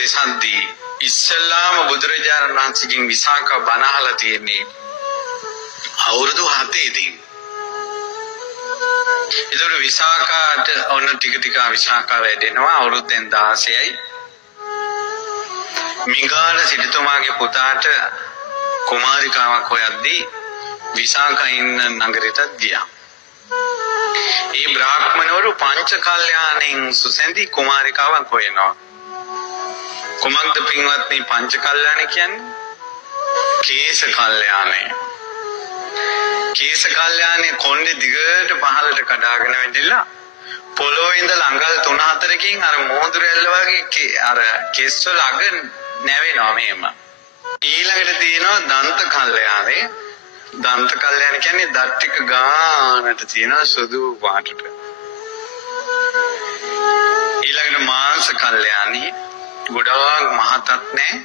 දෙසද්දී ඉස්සල්ලාම බුදුරජාණන් වහන්සේගෙන් විසාකා බණ අහලා තියෙන්නේ අවුරුදු 7ේදී. ඒතර විසාකාට ඔන්න ටික ටික විසාකා වැඩෙනවා අවුරුද්දෙන් 16යි. මිගාල සිටුතුමාගේ පුතාට කුමාරිකාවක් හොයද්දී විසාකා ඉන්න නගරෙට ගියා. ඒ බ්‍රාහ්මණවරු පංච කල්යාණෙන් සුසැඳි කුමාරිකාවක් හොයනවා. කුමක්ද පින්වත්නි පංච කල්යාණ කියන්නේ? කේශ කල්යාණය. කේශ කල්යාණේ කොණ්ඩේ දිගට පහළට කඩාගෙන වැටිලා පොළොවේ ඉඳලා අඟල් 3-4කින් අර මෝදුර ඇල්ල වගේ අර කෙස් වල අග නැවෙනවා මෙහෙම. ඊළඟට තියෙනවා දන්ත කල්යාණේ. දන්ත කල්යාණ කියන්නේ දත් ටික ගානට තියෙන සුදු පාටට. ඊළඟට මාංශ කල්යාණී ගොඩාක් මහතත් නැහැ,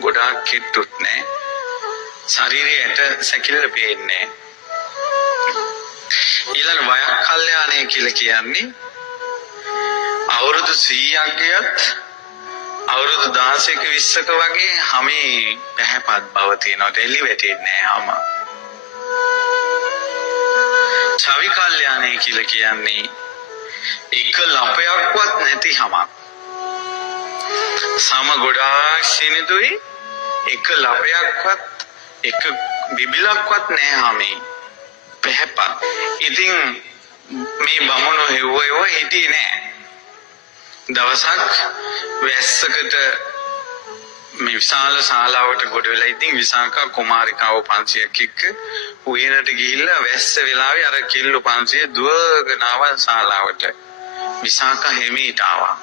ගොඩාක් කෙට්ටුත් නැහැ. ශරීරයට සැකිල්ල පේන්නේ. ඊළඟ වයක් කල්යාණය කියලා කියන්නේ අවුරුදු 100ක් ගියත් අවුරුදු 16ක 20ක වගේ හැමේ පැහැපත් බව තියෙනවා. දෙලි වැටෙන්නේ නැහැ හැම. ඡවි කල්යාණය කියලා කියන්නේ එක ලපයක්වත් නැති හැමක්. සම ගොඩාක් සිනිදුයි එක ලපයක්වත් එක බිබිලක්වත් නැහැ හැමේ. පැහැපත්. ඉතින් මේ බමුණු හෙව්වෝ හිටියේ නෑ. දවසක් වැස්සකට මේ විශාල ශාලාවට ගොඩ වෙලා ඉතින් විසාකා කුමාරිකාව 500ක් එක්ක උයනට ගිහිල්ලා වැස්ස වෙලාවේ අර කිල්ල 500 දුවගෙන ආවා ශාලාවට. විසාකා හිමීට ආවා.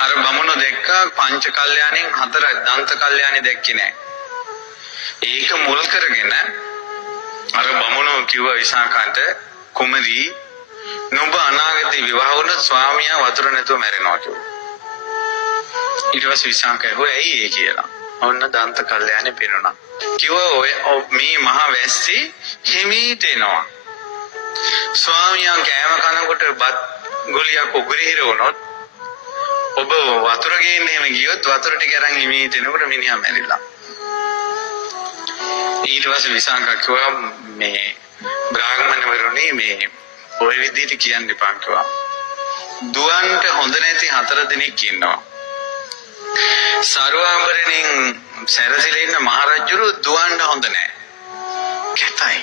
අර බමුණු දැක්ක පංච කල්යාණෙන් 4ක් දන්ත කල්යාණි දැක්කේ නෑ. ඒක මුල් කරගෙන අර බමුණෝ කිව්වා විසාකාට කුමරී නුඹ අනාගතේ විවාහ වුණොත් ස්වාමියා වතුර නැතුව මැරෙනවා කිව්වා. ඊට පස්සේ විසාකා හොය ඇයි ඒ කියලා. ඔන්න දන්ත කල්යාණේ පෙනුණා. කිව්වා ඔය මේ මහ වැස්සි හිමීට එනවා. ස්වාමියා කෑම කනකොට බත් ගුලියක් උගුරේ හිර වුණොත් ඔබ වතුර ගේන්න එහෙම ගියොත් වතුර ටික අරන් හිමීට එනකොට මිනිහා මැරිලා. ඊට පස්සේ විසාකා කිව්වා මේ බ්‍රාහ්මණවරුනි මේ ඔය විදිහට කියන්න එපා කිව්වා. දුවන්ට හොඳ නැති 4 දෙනෙක් ඉන්නවා. සර්වාභරණෙන් සැරසිලා ඉන්න මහරජුරු දුවන්න හොඳ නැහැ. කැතයි.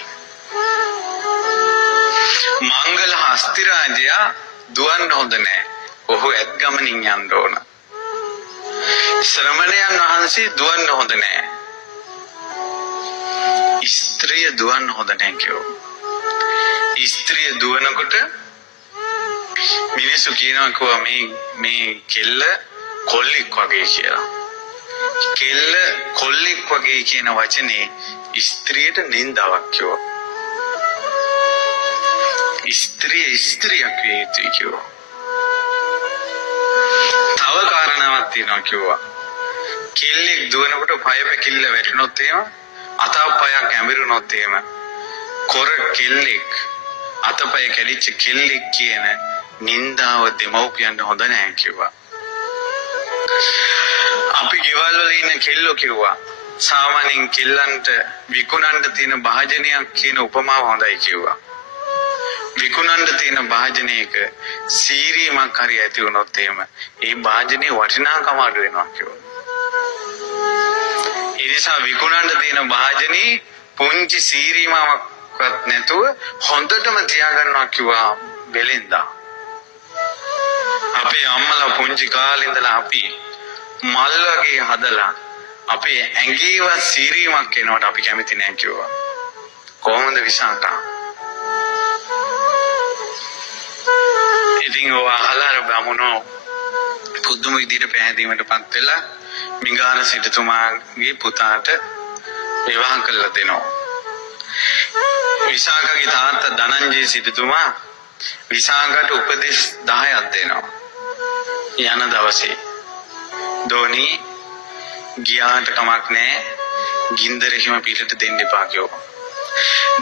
මංගල හස්ති රාජයා දුවන්න හොඳ නැහැ. ඔහු ඇත් ගමනින් යන්න ඕන. ශ්‍රමණයන් වහන්සේ දුවන්න හොඳ නැහැ. ස්ත්‍රිය දුවන්න හොඳ නැහැ කිව්වා. ස්ත්‍රිය දුවනකොට මිනිස්සු කියනවා කිව්වා මේ කෙල්ල කොල්ලෙක් වගේ කියලා. කෙල්ල කොල්ලෙක් වගේ කියන වචනේ ස්ත්‍රියට නින්දාවක් කිව්වා. ස්ත්‍රියක් වේ යුතුයි කිව්වා. තව කාරණාවක් තියෙනවා කිව්වා. කෙල්ලෙක් දුවනකොට පය පැකිල්ල වැටුනොත් එහෙම අතපයක් ඇඹරුණොත් එහෙම කොර කෙල්ලෙක් අතපය කැඩිච්ච කෙල්ලෙක් කියන නින්දාව දෙමව්පියන්ට හොඳ නැහැ කිව්වා. අපි ගෙවල් වල ඉන්න කෙල්ලෝ කිව්වා සාමාන්‍යයෙන් කෙල්ලන්ට විකුණන්න තියෙන භාජනයක් කියන උපමාව හොඳයි කිව්වා. විකුණන්න තියෙන භාජනයක සීරීමක් හරි ඇති වුණොත් එහෙම ඒ භාජනේ වටිනාකම අඩු වෙනවා කිව්වා. ඒ නිසා විකුණන්න තියෙන භාජනේ පුංචි සීරීමක්වත් නැතුව හොඳටම තියාගන්නවා කිව්වා බෙලෙන්දා. අපේ අම්මලා පුංචි කාලේ ඉඳලා අපි මල් වගේ හදලා අපේ ඇඟේවත් සීරීමක් එනවට අපි කැමති නැහැ කිව්වා. කොහොමද විසාකා? ඉතින් ඔය අහලා බමුණෝ පුදුම විදිහට පැහැදීමටපත් වෙලා මිගාන සිටුතුමාගේ පුතාට විවාහ කළා දෙනවා. විසාකාගේ තාත්තා ධනංජය සිටුතුමා විසාකාට උපදෙස් 10ක් දෙනවා. යන දවසේ දෝනි ගියාට කමක් නැහැ. ගින්දර හිම පිටට දෙන්න එපා කිව්වා.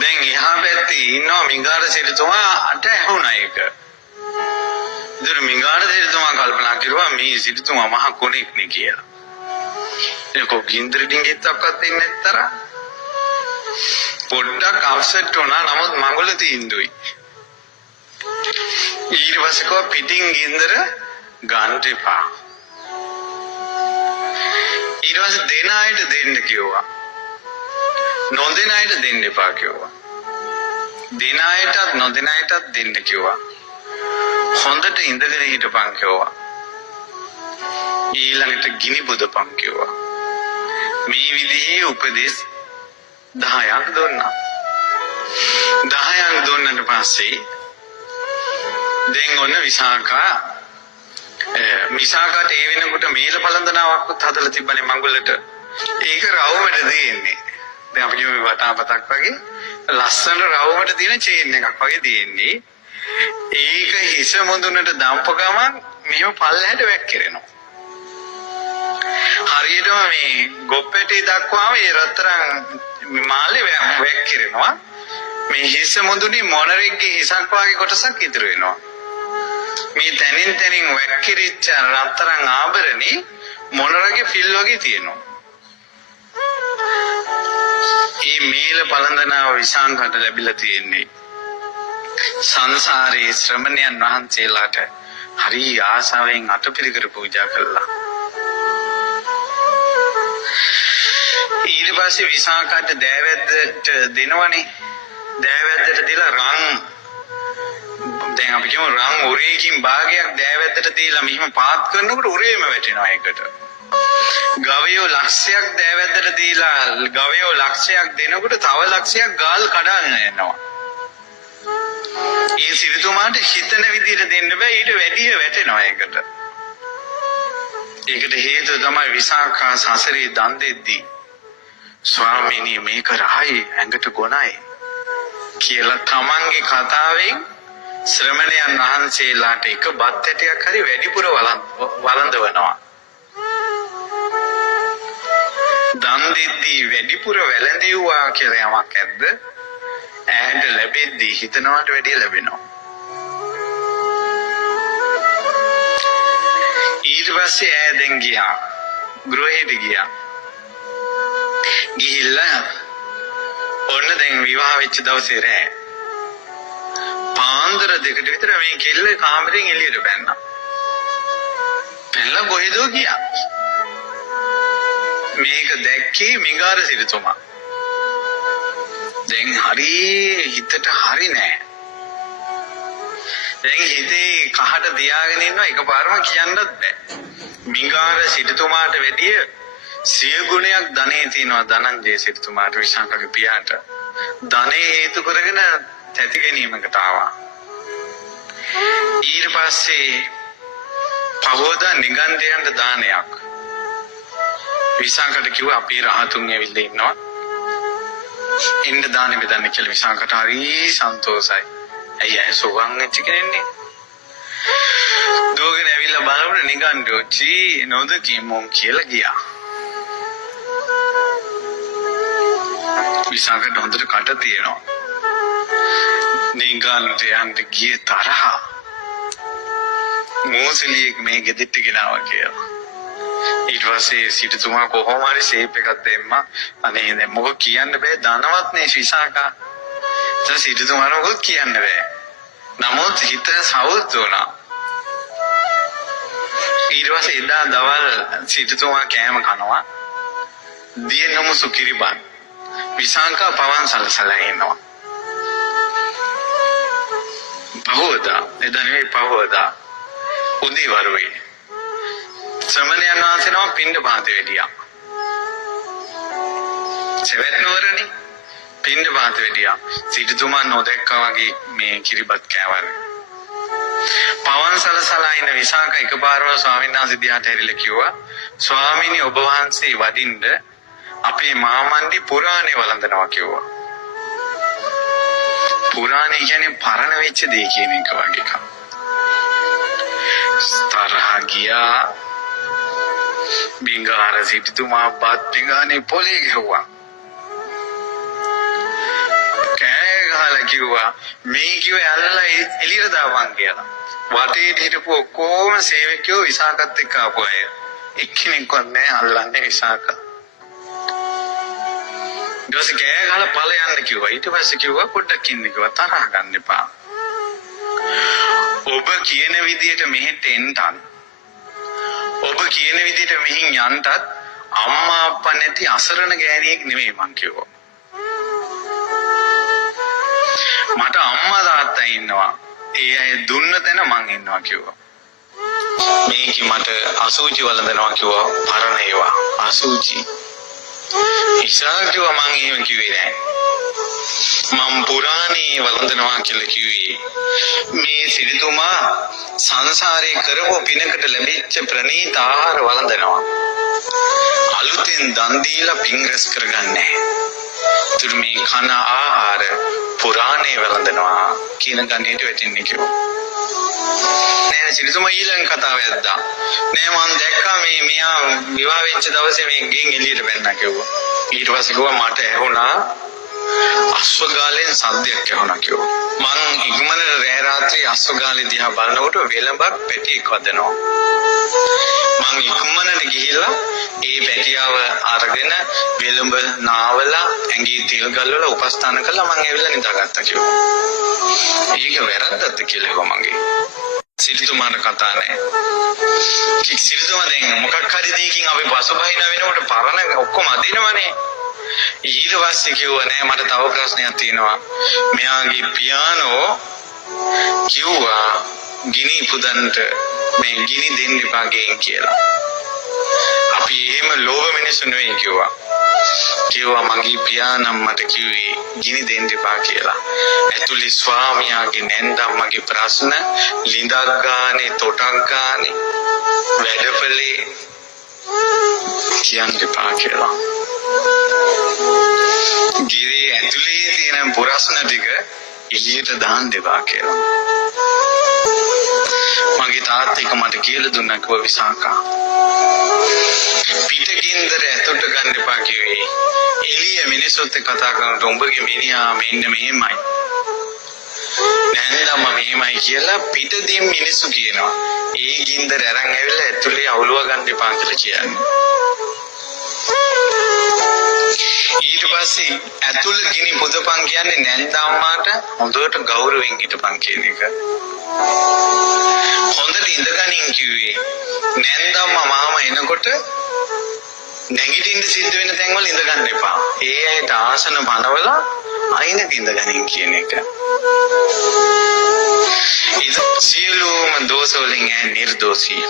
දැන් එහා පැත්තේ ඉන්නවා මිගාන සිටුතුමා අට ඇහුණා ඒක. ඉතින් මිඟාර සිටුතුමා කල්පනා කරුවා මේ සිටුතුමා මහ කොණෙක් නේ කියලා. ඒක ගින්දර ඩිංගිත්තක්වත් දෙන්නේ නැත්තර. පොඩ්ඩක් අවසෙට් වුණා නමුත් මඟුල තීන්දුවයි. ඊට පස්සේ කෝ පිටින් ගින්දර ගන්න එපා. ඊට පස්සේ දෙන අයට දෙන්න කිව්වා. නොදෙන අයට දෙන්න එපා කිව්වා. දෙන අයටත් නොදෙන අයටත් දෙන්න කිව්වා. හොඳට ඉඳගෙන හිටපන් කිව්වා. ඊළඟට ගිනි බුදපන් කිව්වා. මේ විදිහේ උපදෙස් 10ක් දුන්නා. 10ක් දුන්නට පස්සේ දැන් ඔන්න විසාකාට ඒ වෙනකොට මේල පළඳනාවක්වත් හදලා තිබ්බනේ මඟුලට. ඒක රවුමට දෙන්නේ. දැන් අපි කියමු වටාපතක් වගේ ලස්සන රවුමට තියෙන චේන් එකක් වගේ තියෙන්නේ. ඒක හිස මුදුනට දම්ප ගමන් මෙහෙම පල්ලහැට වැක්කිරෙනවා. හරියටම මේ ගොප්පැටි දක්වාම ඒ රත්තරන් මාළේ වැක්කිරෙනවා. මේ හිස මුදුනේ මොනරෙක්ගේ හිසක් වගේ කොටසක් ඉතුරු වෙනවා. මේ තනින් වැක්කිරිච්ච රත්තරන් ආභරණේ මොනරගේ ෆිල් වගේ තියෙනවා. මේ මේල පළඳනාව විසාංගට ලැබිලා තියෙන්නේ සංසාරේ ශ්‍රමණයන් වහන්සේලාට හරි ආසාවෙන් අටපිරිකර පූජා කළා. ඊට පස්සේ විසාකට දෑවැද්දට දෙනවනේ. දෑවැද්දට දීලා රන් දැන් අපි කියමු රන් උරේකින් භාගයක් දෑවැද්දට දීලා මෙහිම පාත් කරනකොට උරේම වැටෙනවා ඒකට. ගවයෝ ලක්ෂයක් දෑවැද්දට දීලා ගවයෝ ලක්ෂයක් දෙනකොට තව ලක්ෂයක් ගාල් කඩාගෙන යනවා. ඒ සිරිතුමාට හිතන විදිහට දෙන්න බෑ ඊට වැඩිය වැටෙනවා ඒකට. ඒකට හේතුව තමයි විසාකා සසරේ දන් දෙද්දී ස්වාමීනි මේක රහයි ඇඟට ගොනයි කියලා තමන්ගේ කතාවෙන් ශ්‍රමණයන් වහන්සේලාට එක බත් ඇටයක් හරි වැඩිපුර වළඳවනවා. දන් දෙද්දී වැඩිපුර වැළඳෙව්වා කියලා යමක් ඇද්ද? ඇහැට ලැබෙද්දී හිතනවට වැඩිය ලැබෙනවා. ඊට පස්සේ ඈ දැන් ගියා. ගෘහයට ගියා. ගිහිල්ලා ඔන්න දැන් විවාහ වෙච්ච දවසේ රෑ පාන්දර 2ට විතර මේ කෙල්ල කාමරෙන් එළියට බැන්නා. පැනලා කොහෙදෝ ගියා. මේක දැක්කේ මිඟාර සිටුතුමා. දැන් හරි හිතට හරි නෑ. දැන් හිතේ කහට තියාගෙන ඉන්නවා එකපාරම කියන්නත් බෑ. මිඟාර සිටුතුමාට වැඩිය 100 ගුණයක් ධනෙ තියෙනවා ධනංජය සිටුතුමාට විසාකගේ පියාට. ධනෙ හේතු කරගෙන තැති ගැනීමකට ආවා. ඊට පස්සේ පහෝදා නිගන්ධයන්ට දානයක්. විසාකට කිව්වා අපේ රහතුන් ඇවිල්ලා ඉන්නවා. ඉන්න දානෙ බෙදන්න කියලා විසාකට හරි සන්තෝෂයි. ඇයි සෝවන් වෙච්ච කෙනෙන්නේ? දෝගෙන ඇවිල්ලා බලමුනේ නිගන්ධයෝ චී නොදකී මොන් කියලා ගියා. විසාකට හොඳට කට තියෙනවා. නිගන්ධයන්ට ගියේ තරහ. මෝසලියෙක් මේ ගෙදෙට්ට ගෙනාවා කියලා. ඊට පස්සේ සිටුතුමා කොහොම හරි ෂේප් එකක් දෙම්මා. අනේ දැන් මොකක් කියන්න බෑ ධනවත් නේ විසාකා. දැන් සිටුතුමාට මොකක් කියන්න බෑ. නමුත් හිත සවුත් වුණා. ඊට පස්සේ එදා දවල් සිටුතුමා කෑම කනවා. දියනමු සුකිරිබත්. විසාකා පවන් සලසලා ඉන්නවා. පහෝදා එදා නෙවෙයි පහෝදා උදේ වරුවේ ශ්‍රමණයන් වහන්සේනම පින්ඩ පාත වෙඩියා. සෙවැත් නුවරනේ පින්ඩ පාත වෙඩියා. සිටුතුමා නොදැක්කා වගේ මේ කිරිබත් කෑවනේ. පවන් සලසලා ඉන්න විසාක එකපාරම ස්වාමීන් වහන්සේ දිහාට හැරිලා කිව්වා ස්වාමීනි ඔබ වහන්සේ වඩින්න අපේ මාමණ්ඩි පුරාණේ වළඳනවා කිව්වා. පුරාණේ කියන්නේ පරණ වෙච්ච දේ කියන එක වගේ එකක්. තරහ ගියා. මිඟාර සිටුතුමා බත් පිඟානේ පොලේ ගැහුවා. කෑ ගහලා කිව්වා මේ කිව්ව ඇල්ලලා එළියට දාපන් කියලා. වටේ හිටපු ඔක්කොම සේවකයෝ විසාකත් එක්ක ආපු අය. එක්කෙනෙක්වත් නැහැ අල්ලන්නේ විසාක. ඊට ගෑ ගහලා ඵල යන්න කිව්වා. ඊට පස්සේ කිව්වා පොඩ්ඩක් ඉන්න කිව්වා තරහ ගන්න එපා. ඔබ කියන විදියට මෙහෙට එන්නත් ඔබ කියන විදියට මෙහින් යන්නත් අම්මා අප්පා නැති අසරණ ගෑණියෙක් නෙමෙයි මං කිව්වා. මට අම්මා තාත්තා ඉන්නවා. ඒ අය දුන්න තැන මං ඉන්නවා කිව්වා. මේක මට අසුචි වළඳනවා කිව්වා පරණ ඒවා අසුචි. ඉස්සරහ කිව්වා මං එහෙම කිව්වේ නෑ. මම පුරාණේ වළඳනවා කියලා කිව්වේ. මේ සිරිතුමා සංසාරේ කරපු පිනකට ලැබිච්ච ප්‍රණීත ආහාර වළඳනවා. අලුතෙන් දන් දීලා පින් රැස් කරගන්නේ. ඒතර මේ කන ආහාර පුරාණේ වළඳනවා කියන ගණේට වැටෙන්නේ කිව්වා. නෑ සිරිතුමා ඊළඟ කතාව යද්දා. නෑ මම දැක්කා මේ මෙයා විවාහ වෙච්ච දවසේ මේ ගෙන් එළියට බැන්නා කිව්වා. ඊට පස්සේ කිව්වා මට ඇහුණා අස්වගාලෙන් සද්දයක් ඇහුණා කිව්වා. මං ඉක්මනට රෑ රාත්‍රී අස්වගාලේ දිහා බලනකොට වෙලඹක් පැටියෙක් වදනවා. මං ඉක්මනට ගිහිල්ලා ඒ පැටියාව අරගෙන වෙලඹ නාවලා ඇඟේ තෙල් ගල්වලා උපස්ථාන කළා. මං ඇවිල්ලා නිදාගත්තා කිව්වා. ඒක වැරද්දක්ද කියලා කිව්වා මගේ. සිරිතුමාට කතා නැහැ. සිරිතුමා දැන් මොකක් හරි දෙයකින් අපි පසුබහින වෙනකොට පරණ ඔක්කොම අදිනවනේ. ඊට පස්සේ කිව්වා නෑ මට තව ප්‍රශ්නයක් තියෙනවා. මෙයාගේ පියානෝ කිව්වා ගිනි පුදන්ට මේ ගිනි දෙන්න එපා ගෙන් කියලා. අපි එහෙම ලෝභ මිනිස්සු නෙවෙයි කිව්වා. කිව්වා මගේ පියාණන් මට කිව්වේ ගිනි දෙන්න එපා කියලා. ඇතුලේ ස්වාමියාගේ නැන්දම්මගේ ප්‍රශ්න ලිඳක් ගානේ තොටක් ගානේ වැඩපලේ කියන්න එපා කියලා. ගිරේ ඇතුලේ තියෙන ප්‍රශ්න ටික එළියට දාන්න එපා කියලා. මගේ තාත්තා මට කියලා දුන්නා කිව්වා විසාකා. පිටගින්දර ඇතුලට ගන්න එපා කිව්වේ. එළිය මිනිස්සුත් කතා කරනකොට උඹගේ මිනිහා මෙන්න මෙහෙමයි. නැන්දම්ම මෙහෙමයි කියලා පිටදින් මිනිස්සු කියනවා. ඒ ගින්දර අරන් ඇවිල්ලා ඇතුලේ අවුලව ගන්න එපා කියලා කියන්නේ. ඊට පස්සේ ඇතුළ ගිනි පුදපන් කියන්නේ නැන්දම්මාට හොඳට ගෞරවයෙන් හිටපන් කියන එක. හොඳට ඉඳගනින් කිව්වේ. නැන්දම්මා මාම එනකොට නැගිටින්න සිද්ධ වෙන තැන්වල ඉඳ ගන්න එපා. ඒ ඇයිට ආසන බනවලා අයිනක ඉඳගනින් කියන එක. සියලුම දෝෂ වලින් නිර්දෝෂී.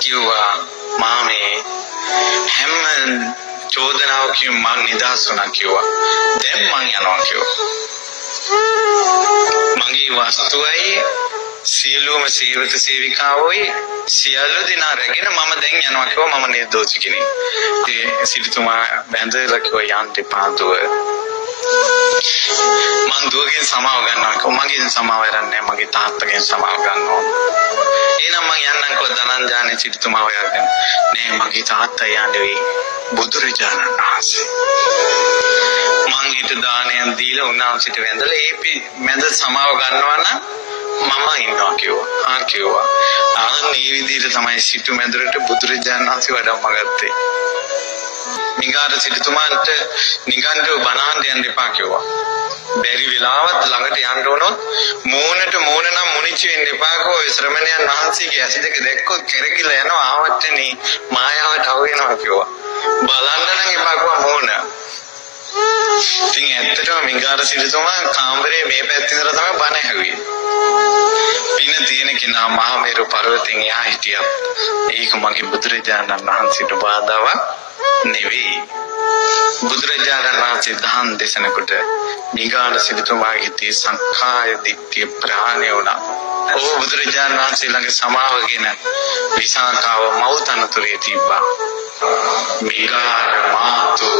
කිව්වා මාමේ හැම චෝදනාවකින් මං නිදහස් වුණා කිව්වා. දැන් මං යනවා කිව්වා. මගේ වස්තුවයි සියලුම සේවක සේවිකාවෝයි සියලු දෙනා රැගෙන මම දැන් යනවා කිව්වා. මම නිර්දෝෂී කෙනෙක්. ඒ සිටුතුමා බැඳලා කිව්වා යන්න එපා දුව. මං දුවගෙන් සමාව ගන්නවා කිව්වා. මගෙන් සමාව ගන්නෑ මගේ තාත්තගෙන් සමාව ගන්නවා. එහෙනම් මං යන්නම්කෝ ධනංජානේ සිටුතුමා හොයාගෙන. නෑ මගේ තාත්තා යන්නේ වෙයි. බුදුරජාණන් වහන්සේ මං ඊට දානයක් දීලා උන්වහන්සේට වැඳලා ඒ මැද සමාව ගන්නවා නම් මම ඉන්නවා කිව්වා. කිව්වා. මේ විදිහට තමයි සිටු මැදුරට බුදුරජාණන් වහන්සේ වැඩම ගත්තේ. මිගාර සිටුතුමාන්ට නිගණ්ඨව බණහන් යන්න එපා කිව්වා. බැරි වෙලාවත් ළඟට යන්න ඕනොත් මූණට මූණ නම් මුනිච්ච වෙන්න එපා කෝ. ශ්‍රමණයන් වහන්සේගේ ඇස් දෙක දැක්කොත් කෙරකිලා යනවා ආවටනේ මායාවට අහු වෙනවා කිව්වා. බලන්න නම් එපා කිව්වා මූණ. ඉතින් ඇත්තටම මිගාර සිටුතුමා කාමරේ මේ පැත්තේ ඉඳලා තමයි බණ ඇහුවේ. පින තියෙන කෙනා මහා මේරු පර්වතෙන් එහා හිටියා. ඒක මගේ බුදුරජාණන් වහන්සේට බාධාවක් නෙවෙයි. බුදුරජාණන් වහන්සේ දහම් දේශනකොට මිගාර සිටුතුමාගේ තී සංඛාය දිට්ඨිය ප්‍රහාණය වුණා. ඔව් බුදුරජාණන් වහන්සේ ළඟ සමාවගෙන විසාකාව මව් තනතුරේ තිබ්බා. මිගාර මාතු